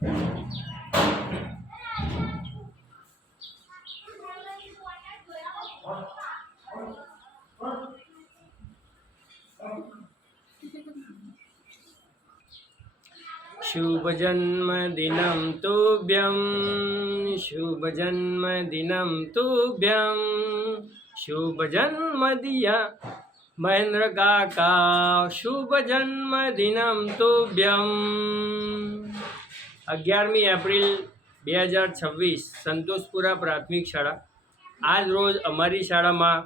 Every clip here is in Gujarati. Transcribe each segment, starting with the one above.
शुभ जन्मदिनं तुभ्यं, शुभ जन्मदिनं तुभ्यं, शुभ जन्मदिया महेंद्र काका, शुभ जन्मदिनं तुभ्यं। 11મી એપ્રિલ 2026 સંતોષપુરા પ્રાથમિક શાળા। આજ રોજ અમારી શાળામાં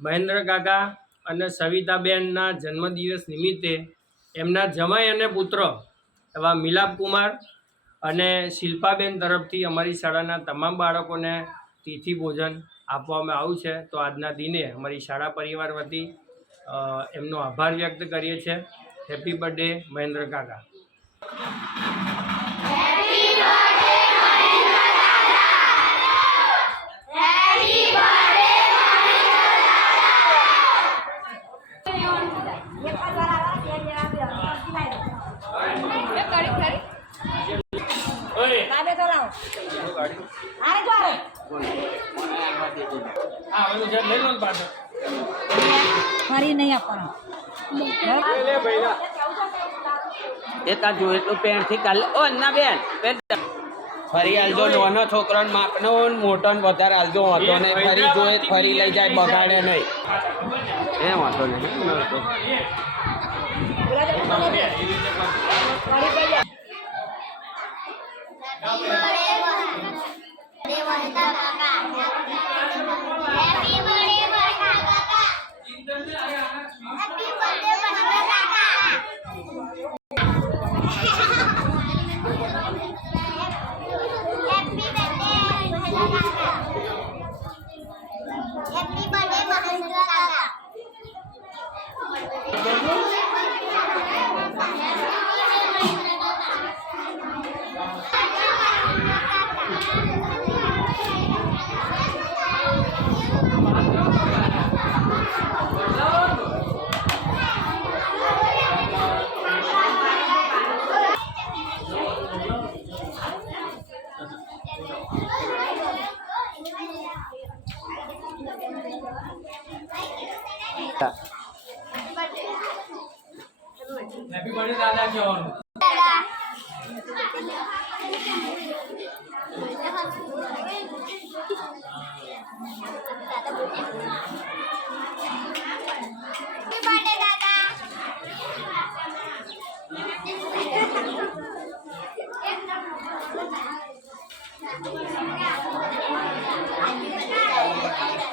મહેન્દ્ર કાકા અને સવિતાબેનના જન્મદિવસ નિમિત્તે એમના જમાઈ અને પુત્ર એવા મિલાપ કુમાર અને શિલ્પાબેન તરફથી અમારી શાળાના તમામ બાળકોને તિથિ ભોજન આપવામાં આવ્યું છે। તો આજના દિને અમારી શાળા પરિવાર વતી એમનો આભાર વ્યક્ત કરીએ છીએ। હેપી બર્થડે મહેન્દ્ર કાકા। ફરી નહીં આપવાનો એકા જો એટલું પેન્ટ થી કાલે ઓ ના બેન પેન્ટ ફરી આલજો નાનો છોકરાને માપનો મોટો ને વધારે આલજો હતો ને ફરી જોએ ફરી લઈ જાય બગાડે નહીં એ વાંધો નહીં હેપી બર્થડે દાદા કહેવાનું। Happy birthday,